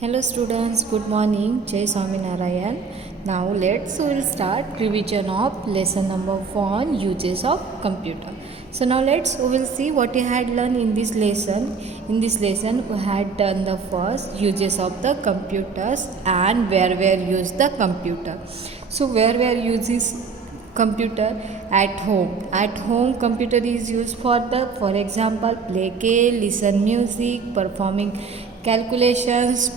Hello students, good morning. Jai Swaminarayan. Now we will start revision of lesson number 1, uses of computer. So now we will see what we had learned in this lesson. In this lesson we had done the first uses of the computers and where we use the computer. So where we uses computer at home computer is used for example play game, listen music, performing calculations,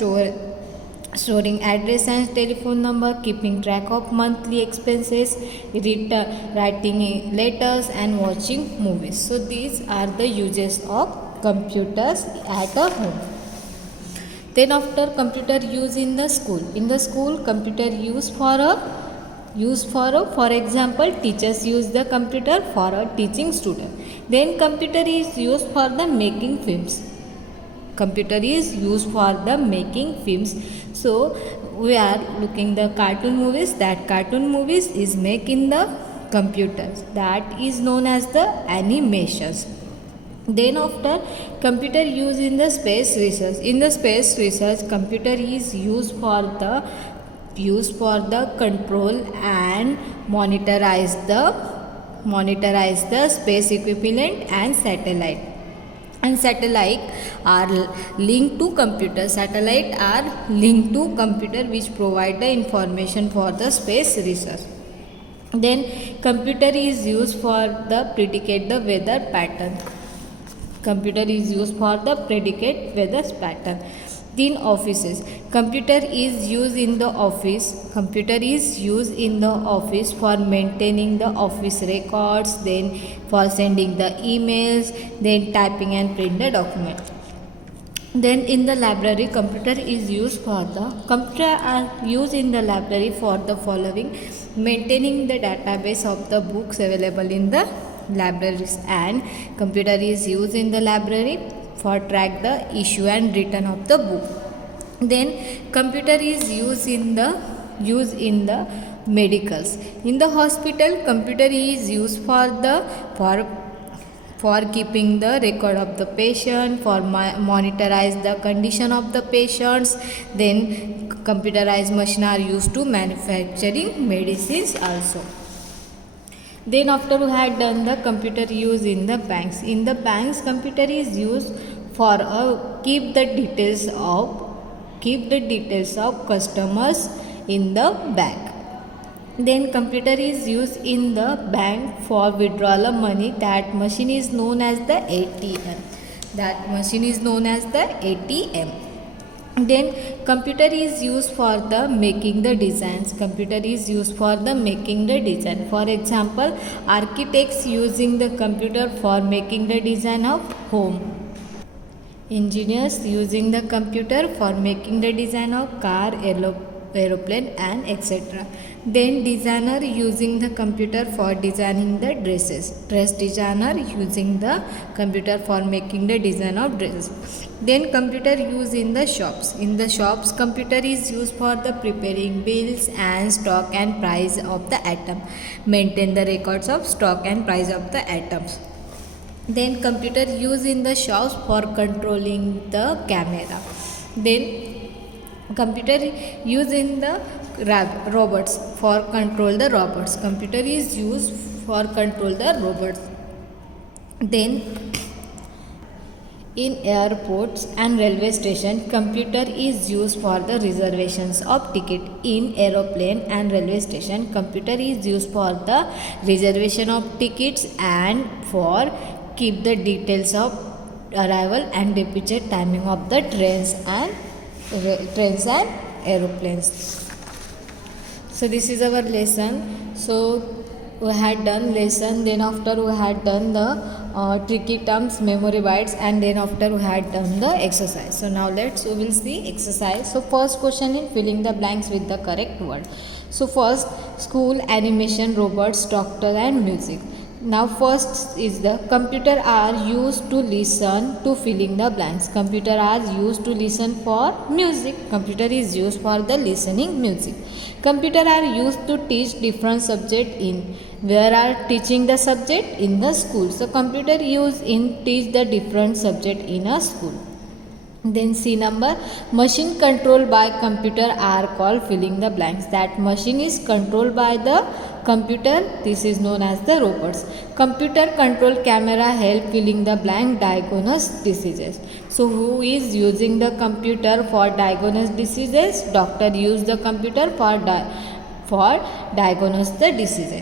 storing address and telephone number, keeping track of monthly expenses, writing letters and watching movies. So these are the uses of computers at a home. Then after computer use in the school computer for example teachers use the computer for a teaching student. Then computer is used for the making films. Computer is used for the making films. So we are looking the cartoon movies. That cartoon movies is made in the computers. That is known as the animations. Then after computer used in the space research. In the space research computer is used for the control and monitorize the space equipment and satellite. And satellite are linked to computer. Satellite are linked to computer which provide the information for the space research. Then computer is used for the predicate the weather pattern. Computer is used for the predicate weather pattern. Then offices. Computer is used in the office. Computer is used in the office for maintaining the office records, then for sending the emails, then typing and print the document. Then in the library computer is used for the following: maintaining the database of the books available in the libraries, and computer is used in the library for track the issue and return of the book. Then computer is used in the medicals. In the hospital computer is used for keeping the record of the patient, for monitorize the condition of the patients. Then computerized machine are used to manufacturing medicines also. Then after we had done the computer use in the banks. In the banks computer is used for keep the details of customers in the bank. Then computer is used in the bank for withdrawal of money. That machine is known as the ATM. Then computer is used for the making the designs. Computer is used for the making the design. For example, architects using the computer for making the design of home. Engineers using the computer for making the design of car, aeroplane and etc. Then designer using the computer for designing the dresses. Dress designer using the computer for making the design of dresses. Then computer used in the shops. In the shops computer is used for the preparing bills and stock and price of the item. Maintain the records of stock and price of the items. Then computer used in the shops for controlling the camera. Then computer used in the robots for control the robots. Computer is used for control the robots. Then in airports and railway station computer is used for the reservations of ticket. In aeroplane and railway station computer is used for the reservation of tickets and for keep the details of arrival and departure timing of the trains and aeroplanes. So this is our lesson. So we had done lesson, then after we had done the tricky terms, memory bytes, and then after we had done the exercise. So now we will see exercise. So first question is filling the blanks with the correct word. So first, school, animation, robots, doctor and music. Now first is the computer are used to listen to filling the blanks. Computer are used to listen for music. Computer is used for the listening music. Computer are used to teach different subject in. Where are teaching the subject? In the school. So computer used in teach the different subject in a school. Then C number, machine controlled by computer are called filling the blanks. That machine is controlled by the computer. This is known as the robots. Computer controlled camera help filling the blank, diagnose diseases. So who is using the computer for diagnose diseases? Doctor use the computer for diagnose the diseases.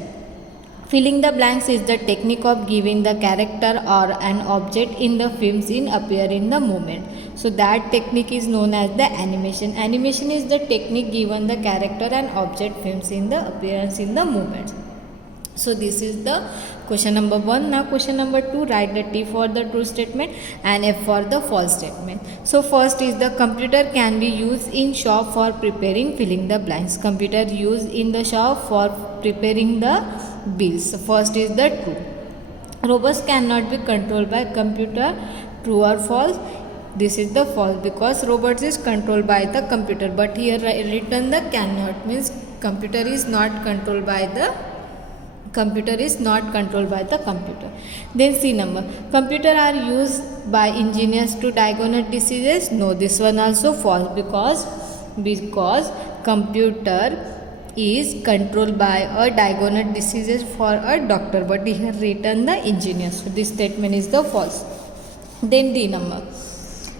Filling the blanks is the technique of giving the character or an object in the films in appear in the movement. So that technique is known as the animation. Animation is the technique given the character and object films in the appearance in the movement. So this is the question number 1. Now question number 2, write the T for the true statement and F for the false statement. So first is the computer can be used in shop for preparing filling the blanks. Computer used in the shop for preparing the bills. So first is the true. Robots cannot be controlled by computer. True or false? This is the false, because robots is controlled by the computer, but here written the cannot, means computer is not controlled by the computer. Then C number, computer are used by engineers to diagnose diseases. No, this one also false, because computer is controlled by a diagnose diseases for a doctor, but here written the engineer. So this statement is the false. Then D number,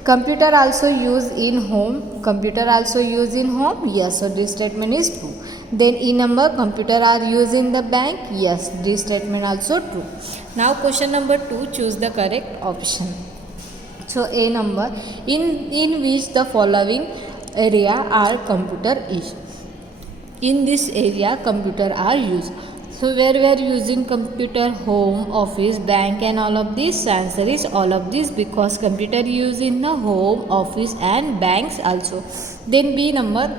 computer also used in home. Yes, so this statement is true. Then E number, computer are used in the bank. Yes, this statement also true. Now question number 2, choose the correct option. So A number, in which the following area are computer is. In this area computer are used. So where we are using computer? Home, office, bank and all of this. So answer is all of this, because computer used in the home, office and banks also. Then B number,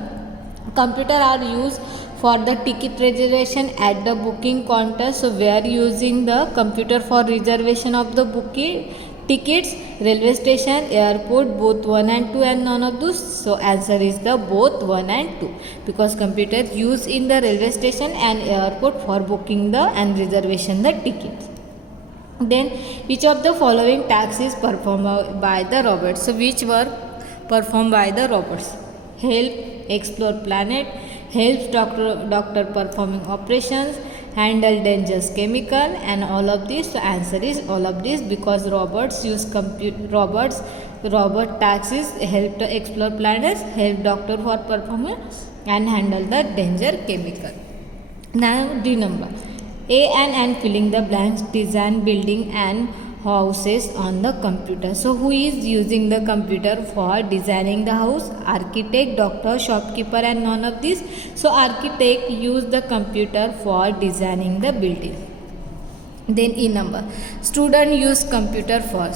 computer are used for the ticket reservation at the booking counter. So we are using the computer for reservation of the booking tickets, railway station, airport, both 1 and 2 and none of those. So answer is the both 1 and 2, because computer used in the railway station and airport for booking the and reservation the tickets. Then which of the following tasks is performed by the robots? So which work performed by the robots? Help explore planet, helps doctor performing operations, handle dangerous chemical and all of this. So answer is all of this, because robots use robot tasks help to explore planets, help doctor for performing and handle the danger chemical. Now D number, A and filling the blanks, design building and houses on the computer. So who is using the computer for designing the house? Architect, doctor, shopkeeper and none of this. So architect use the computer for designing the building. Then E number, student use computer for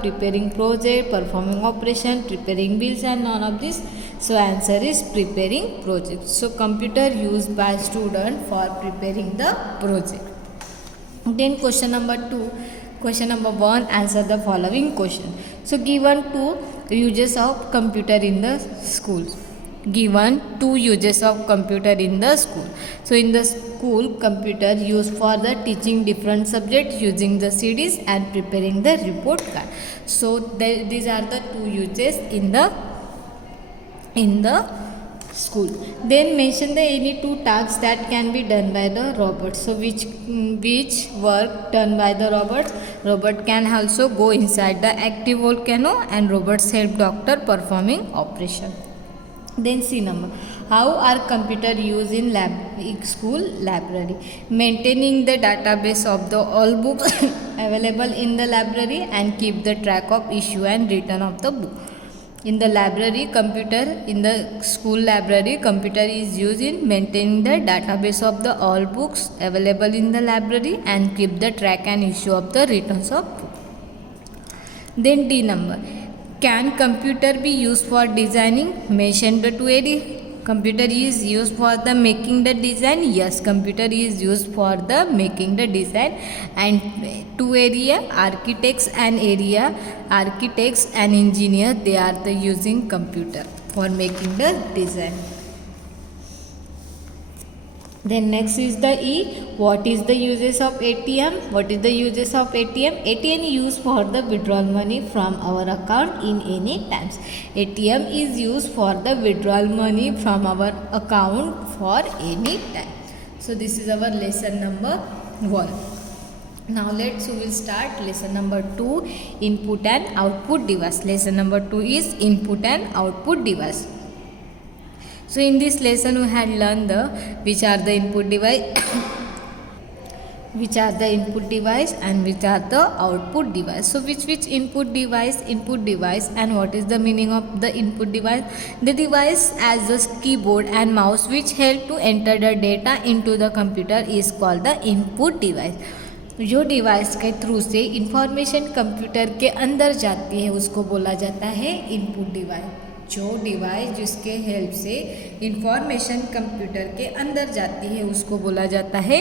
preparing project, performing operation, preparing bills and none of this. So answer is preparing project. So computer used by student for preparing the project. Then question number 1, answer the following question. So given 2 uses of computer in the school. So in the school, computer used for the teaching different subjects, using the CDs and preparing the report card. So these are the 2 uses in the school. Then mention the any 2 tasks that can be done by the robot. So which work done by the robots? Robot can also go inside the active volcano, and robots help doctor performing operation. Then C number, how are computer used in school library? Maintaining the database of the all books available in the library and keep the track of issue and return of the book. In the school library, computer is used in maintaining the database of the all books available in the library and keep the track and issue of the returns of book. Then D number, can computer be used for designing? Mention the 2 areas. Computer is used for the making the design. Yes, computer is used for the making the design. And 2 area, architects and engineers, they are the using computer for making the design. Then next is the E. What is the uses of ATM? What is the uses of ATM? ATM used for the withdrawal money from our account in any times. ATM is used for the withdrawal money from our account for any time. So this is our lesson number 1. Now we will start lesson number 2, input and output device. Lesson number 2 is input and output device. So in this lesson we had learned which are the input device which are the input device and which are the output device. So which input device and what is the meaning of the input device? The device as a keyboard and mouse which help to enter the data into the computer is called the input device. जो device के through से information computer के अंदर जाती है उसको बोला जाता है इनपुट डिवाइस. जो डिवाइस जिसके हेल्प से इंफॉर्मेशन कंप्यूटर के अंदर जाती है उसको बोला जाता है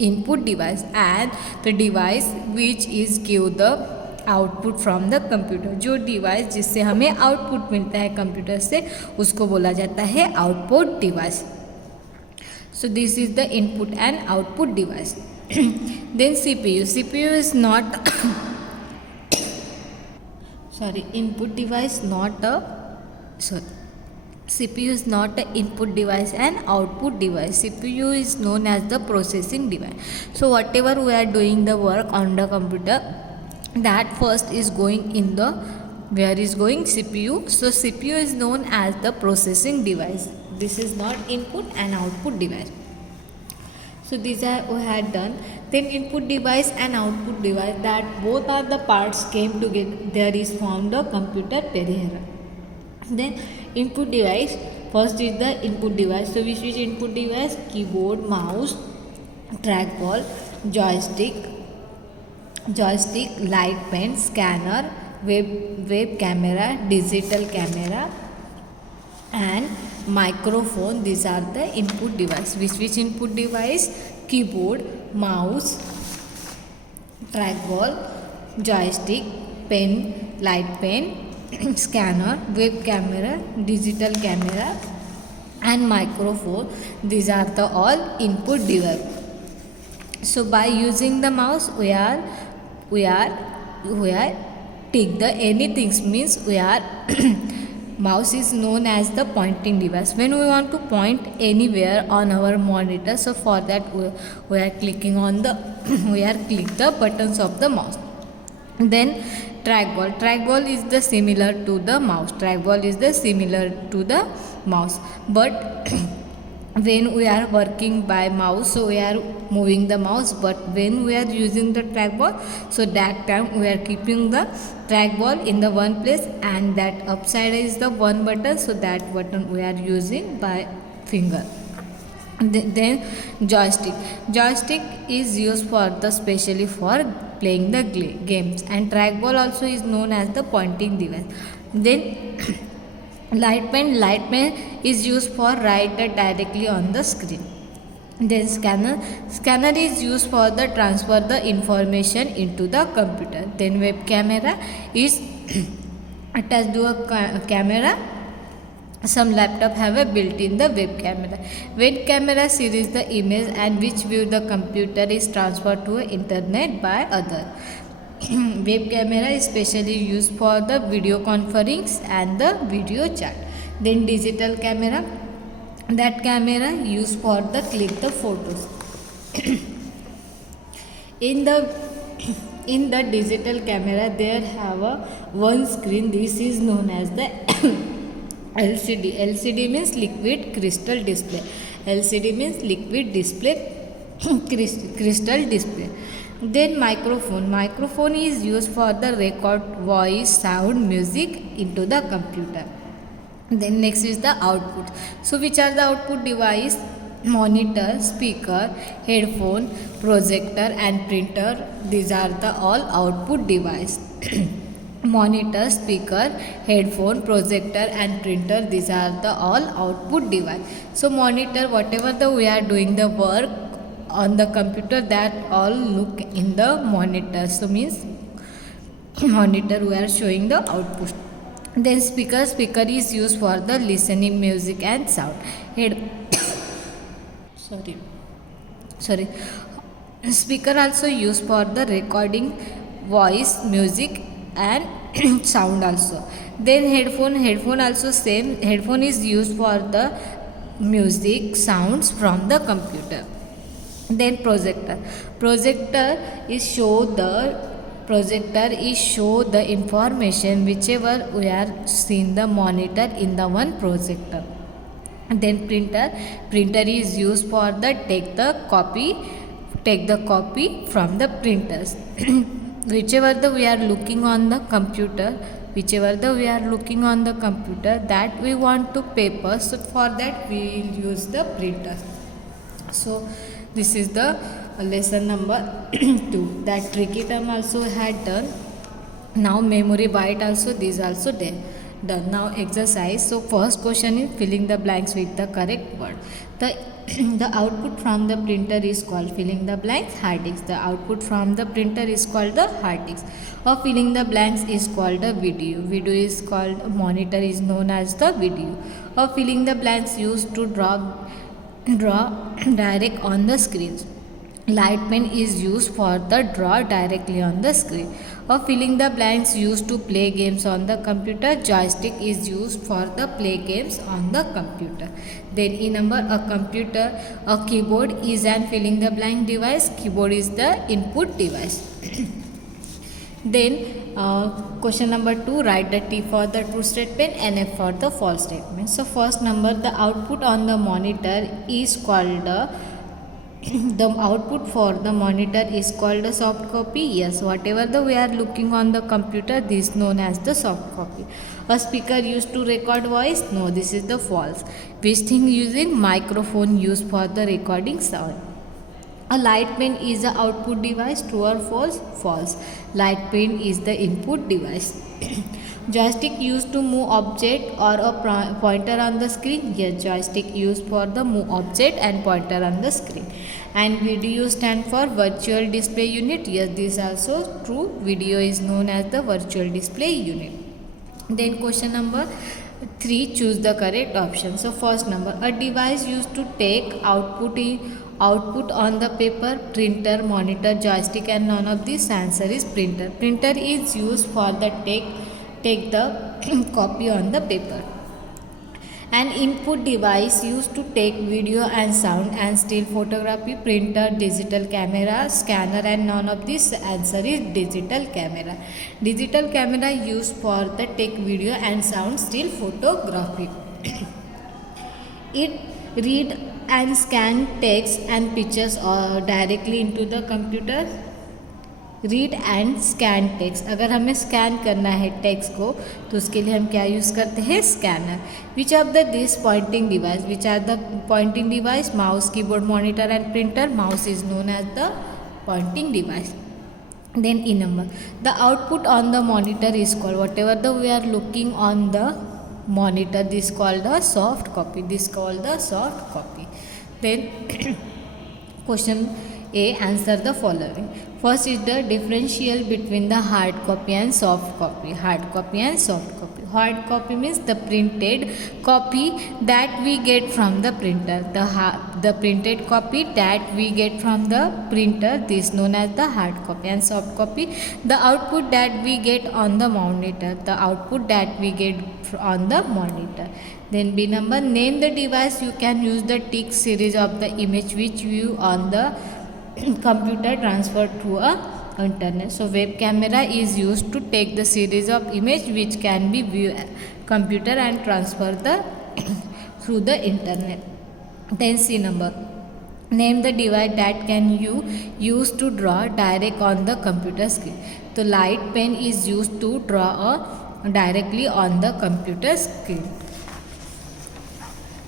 input device. And the device which is give the output from the computer. जो डिवाइस जिससे हमें आउटपुट मिलता है कंप्यूटर से उसको बोला जाता है output device. So this is the input and output device. Then CPU is not input device not a CPU is not an input device and output device. CPU is known as the processing device. So whatever we are doing the work on the computer, that first is going in the where is going CPU. So CPU is known as the processing device. This is not input and output device. So these are we had done. Then input device and output device, that both are the parts came together. There is formed the computer peripheral. Then input device, first is the input device. So which is input device? Keyboard, mouse, trackball, joystick, light pen, scanner, web camera, digital camera, and microphone. These are the input device. Which input device? Keyboard, mouse, trackball, joystick, pen, light pen, scanner, web camera, digital camera, and microphone. These are the all input device. So by using the mouse we are take the anything, means we are mouse is known as the pointing device. When we want to point anywhere on our monitor, so for that we are clicking on the click the buttons of the mouse. Then trackball is the similar to the mouse, but when we are working by mouse, so we are moving the mouse, but when we are using the trackball, so that time we are keeping the trackball in the one place, and that upside is the one button, so that button we are using by finger. Then joystick is used for the specially for playing the games, and trackball also is known as the pointing device. Then light pen is used for write directly on the screen. Then scanner is used for the transfer the information into the computer. Then web camera is attached to a camera. Some laptop have a built-in the web camera. Web camera series the image and which view the computer is transferred to internet by other. Web camera is specially used for the video conference and the video chat. Then digital camera, that camera used for the click the photos. in the digital camera there have a one screen. This is known as the LCD means liquid crystal display. LCD means liquid display crystal display. Then microphone is used for the record voice, sound, music into the computer. Then next is the output. So which are the output device? Monitor, speaker, headphone, projector and printer. These are the all output device. Monitor, speaker, headphone, projector and printer, these are the all output device. So monitor, whatever we are doing the work on the computer, that all look in the monitor. So means monitor we are showing the output. Then speaker is used for the listening music and sound. sorry sorry speaker also used for the recording voice, music and sound also. Then headphone also same. Headphone is used for the music sounds from the computer. Then projector is show the information whichever we are seeing the monitor in the one projector. Then printer is used for the take the copy from the printers. whichever the we are looking on the computer that we want to paper, so for that we will use the printer. So this is the lesson number 2. That tricky term also had done. Now memory byte also, these also there done. Now exercise. So first question is filling the blanks with the correct word. The output from the printer is called filling the blanks hard disk. The output from the printer is called the hard disk. Or filling the blanks is called a video is called monitor, is known as the video. Or filling the blanks used to draw direct on the screen. Light pen is used for the draw directly on the screen. Or filling the blanks used to play games on the computer. Joystick is used for the play games on the computer. Then E number, a keyboard is an filling the blank device. Keyboard is the input device. Then question number 2, write the T for the true statement and F for the false statement. So first number, the output on the monitor is called the output for the monitor is called a soft copy. Yes, whatever the we are looking on the computer, this is known as the soft copy. A speaker used to record voice. No, this is the false. Which thing using microphone used for the recording sound. A light pen is the output device. True or false? False. Light pen is the input device. Joystick used to move object or a pointer on the screen. Yes, joystick used for the move object and pointer on the screen. And VDU stand for virtual display unit. Yes, this also true. Video is known as the virtual display unit. Then question number 3, choose the correct option. So first number, a device used to take output on the paper. Printer, monitor, joystick, and none of these. Answer is printer. Printer is used for the take the copy on the paper. An input device used to take video and sound and still photography. Printer, digital camera, scanner, and none of this. Answer is digital camera. Digital camera used for the take video and sound, still photography. It read and scan text and pictures directly into the computer. Read and scan text. अगर हमें scan करना है text को तो उसके लिए हम क्या यूज़ करते हैं? Scanner. Which of the this pointing device? Which are the pointing device? Mouse, keyboard, monitor and printer. Mouse is known as the pointing device. Then E number, the output on the monitor is called, whatever the we are looking on the monitor, this called the soft copy. This called the soft copy. Then question A, answer the following. First is the differential between the hard copy and soft copy. Hard copy and soft copy. Hard copy means the printed copy that we get from the printer. The printed copy that we get from the printer, this known as the hard copy. And soft copy, the output that we get on the monitor. The output that we get on the monitor. Then B number, name the device you can use the tick series of the image which view on the computer transferred through a internet. So web camera is used to take the series of image which can be viewed computer and transfer the through the internet. Then C number, name the device that can you use to draw direct on the computer screen. So light pen is used to draw directly on the computer screen.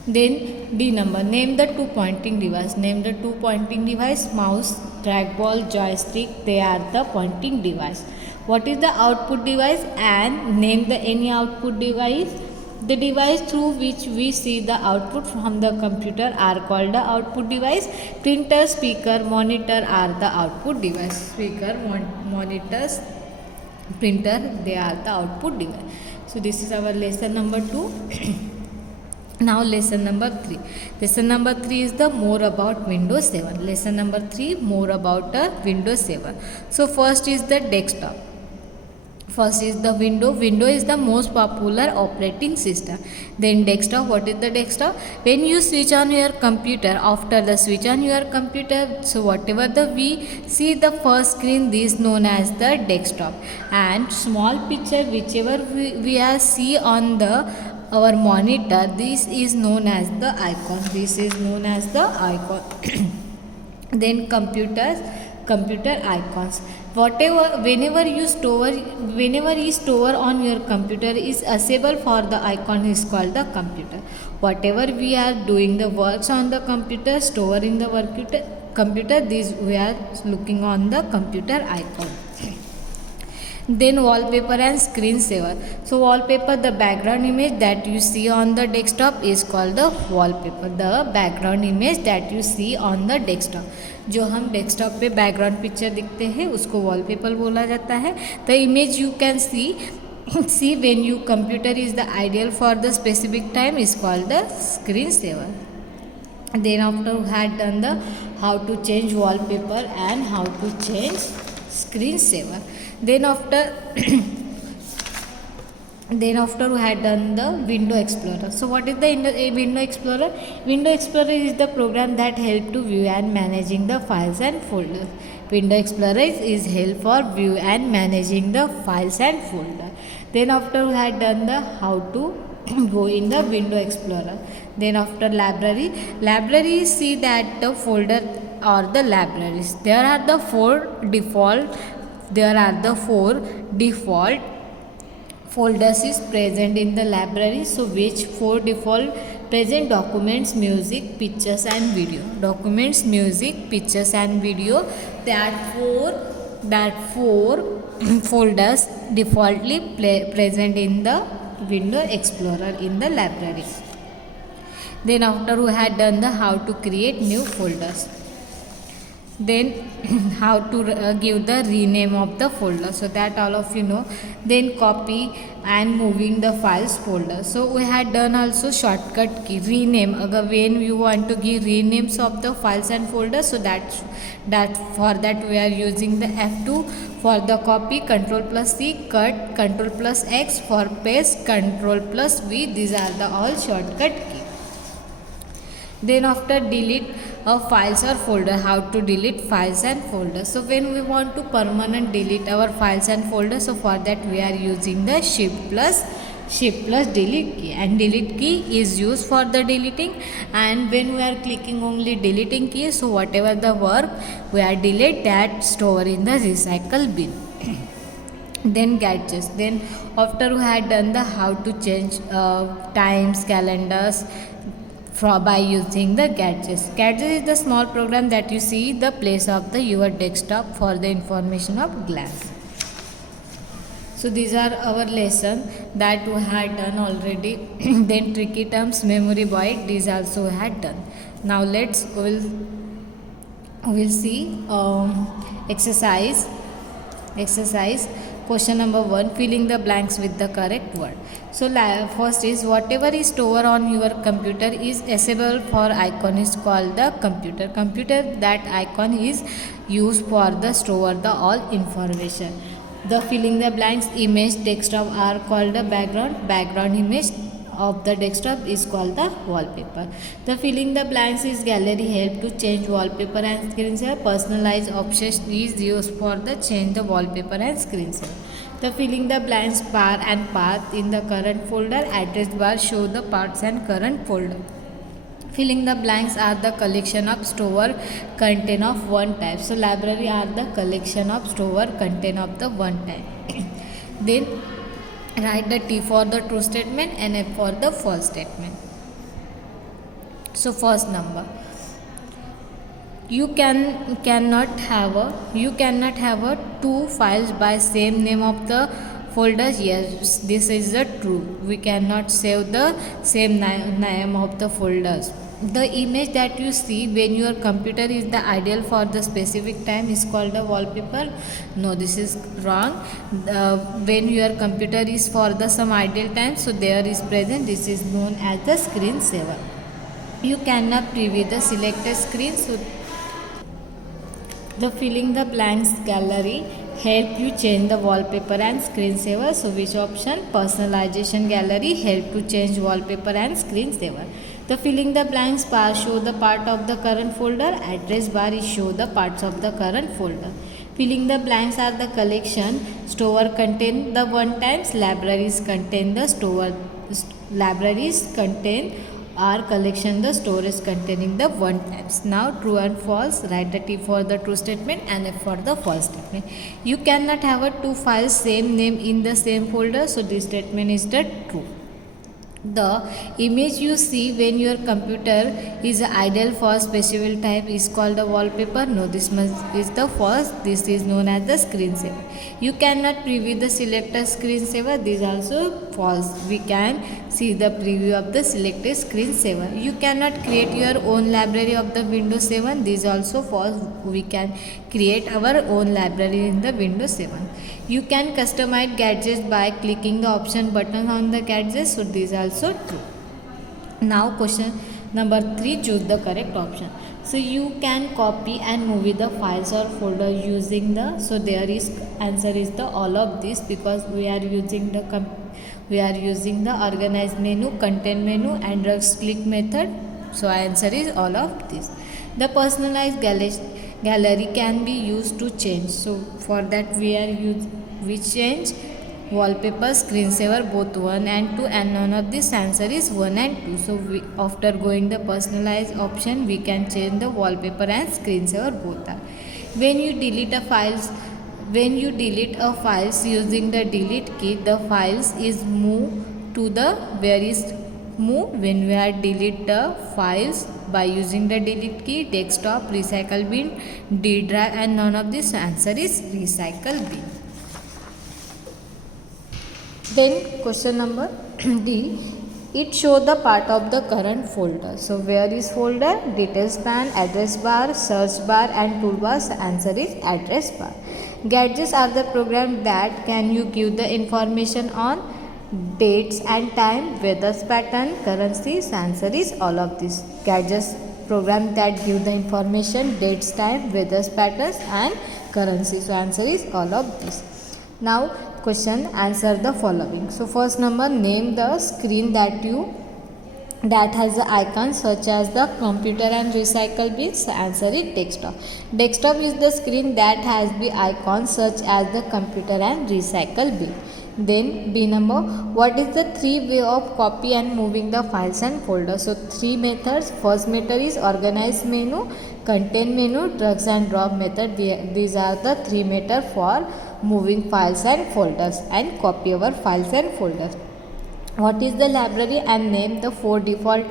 Then D number, name the two pointing device. Name the two pointing device. Mouse, trackball, joystick, they are the pointing device. What is the output device? And name the any output device. The device through which we see the output from the computer are called the output device. Printer, speaker, monitor are the output device. Speaker, monitors, printer, they are the output device. So this is our lesson number 2. Now lesson number 3. Lesson number 3 is the more about Windows 7. Lesson number 3, more about Windows 7. So first is the desktop. First is the window. Window is the most popular operating system. Then desktop. What is the desktop? When you switch on your computer, after the switch on your computer, so whatever the we see the first screen, this is known as the desktop. And small picture whichever we are see on the our monitor, this is known as the icon. This is known as the icon. Then computer icons. Whenever you store on your computer is accessible for the icon is called the computer. Whatever we are doing the works on the computer, store in the computer, this we are looking on the computer icon. Then wallpaper and screensaver. So wallpaper, the background image that you see on the desktop is called the wallpaper. The background image that you see on the desktop, जो हम desktop पे background picture दिखते हैं उसको wallpaper बोला जाता है. The image you can see when your computer is the ideal for the specific time is called the screensaver. Then after we had done the how to change wallpaper and how to change screensaver. Then after we had done the Window Explorer. So what is the Window Explorer? Window Explorer is the program that help to view and managing the files and folders. Window Explorer is help for view and managing the files and folder. Then after we had done the how to go in the Window Explorer. Then after libraries see that the folder or the libraries. There are the four default folders is present in the library. So which four default present? Documents, music, pictures and video. Documents, music, pictures and video. That four folders defaultly present in the Window Explorer in the library. Then after we had done the how to create new folders. Then how to give the rename of the folder, so that all of you know. Then copy and moving the files folder. So we had done also shortcut key rename. When you want to give renames of the files and folders, so that for that we are using the F2 for the copy, Ctrl+C, cut, Ctrl+X for paste, Ctrl+V. These are the all shortcut key. Then after delete files or folder, how to delete files and folders. So when we want to permanent delete our files and folders, so for that we are using the shift plus delete key, and delete key is used for the deleting. And when we are clicking only deleting key, so whatever the work we are delete, that store in the recycle bin. Then gadgets. Then after we had done the how to change times, calendars by using the gadgets. Gadgets is the small program that you see the place of your desktop for the information of glance. So these are our lesson that we had done already. Then tricky terms, memory void, these also we had done. Now we'll see exercise. Question number 1, filling the blanks with the correct word. So first is whatever is stored on your computer is accessible for icon is called the computer. That icon is used for the store the all information. The filling the blanks image desktop are called the background image of the desktop is called the wallpaper. The filling the blanks is gallery help to change wallpaper and screensaver. Personalized option is used for the change the wallpaper and screensaver. The filling the blanks bar and path in the current folder. Address bar show the paths and current folder. Filling the blanks are the collection of store content of one type. So library are the collection of store content of the one type. Then write the T for the true statement and F for the false statement. So first number, you cannot have a two files by same name of the folders. Yes, this is the true. We cannot save the same name of the folders. The image that you see when your computer is the ideal for the specific time is called a wallpaper. No, this is wrong. When your computer is for the some ideal time, so there is present, this is known as the screensaver. You cannot preview the selected screen, so the filling the blanks gallery help you change the wallpaper and screensaver. So which option? Personalization gallery help to change wallpaper and screensaver. The filling the blanks bar show the part of the current folder. Address bar is show the parts of the current folder. Filling the blanks are the collection. Store contain the one times. Libraries contain the store. Libraries contain our collection the storage containing the one times. Now true and false, write the T for the true statement and F for the false statement. You cannot have a two files same name in the same folder, so this statement is the true. The image you see when your computer is idle for special time is called a wallpaper. No, this is the false. This is known as the screensaver. You cannot preview the selected screensaver. This is also false. We can see the preview of the selected screensaver. You cannot create your own library of the Windows 7. This is also false. We can create our own library in the Windows 7. You can customize gadgets by clicking the option button on the gadgets. So this is also true. Now question number 3, choose the correct option. So you can copy and move the files or folder using the, so there is answer is the all of this, because we are using the organize menu, content menu and right click method. So answer is all of this. The personalized gallery can be used to change. So for that we change wallpaper, screensaver both 1 and 2, and none of this answer is 1 and 2. So after going the personalized option, we can change the wallpaper and screensaver both are. When you delete a files using the delete key, the files is moved to the where is move. When we are delete the files by using the delete key, desktop, recycle bin, D drive, and none of this answer is recycle bin. Then question number D, it show the part of the current folder. So where is folder? Details pane, address bar, search bar and toolbars. Answer is address bar. Gadgets are the program that can you give the information on dates and time, weather pattern, currencies. Answer is all of this. Gadgets program that give the information, dates, time, weather patterns and currency. So answer is all of this. Now question, answer the following. So first number, name the screen that has the icons such as the computer and recycle bins. Answer is desktop. Desktop is the screen that has the icons such as the computer and recycle bin. Then B number, what is the 3 way of copy and moving the files and folders? So 3 methods. First method is organize menu, content menu, drags and drop method. These are the 3 methods for moving files and folders and copy our files and folders. What is the library and name the 4 default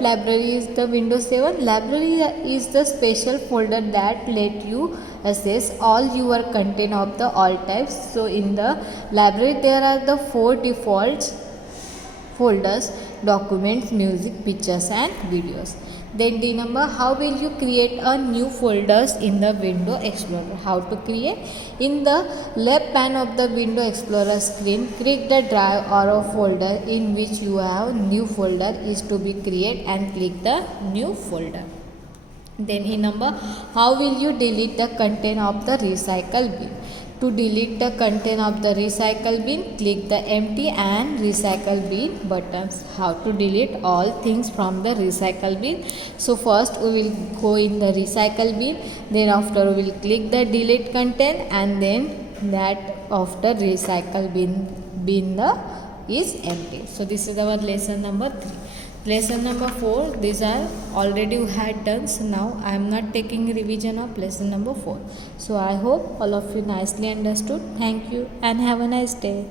library is the Windows 7. Library is the special folder that let you access all your content of the all types. So in the library there are the 4 default folders: documents, music, pictures and videos. Then D number, how will you create a new folders in the Window Explorer? How to create? In the left pane of the Window Explorer screen, click the drive or a folder in which you have new folder is to be created and click the new folder. Then E number, how will you delete the content of the recycle bin? To delete the content of the recycle bin, click the empty and recycle bin buttons. How to delete all things from the recycle bin? So first we will go in the recycle bin, then after we will click the delete content, and then that after recycle bin is empty. So this is our lesson number 3. Lesson number 4, these are already we had done, so now I am not taking revision of lesson number 4. So I hope all of you nicely understood. Thank you and have a nice day.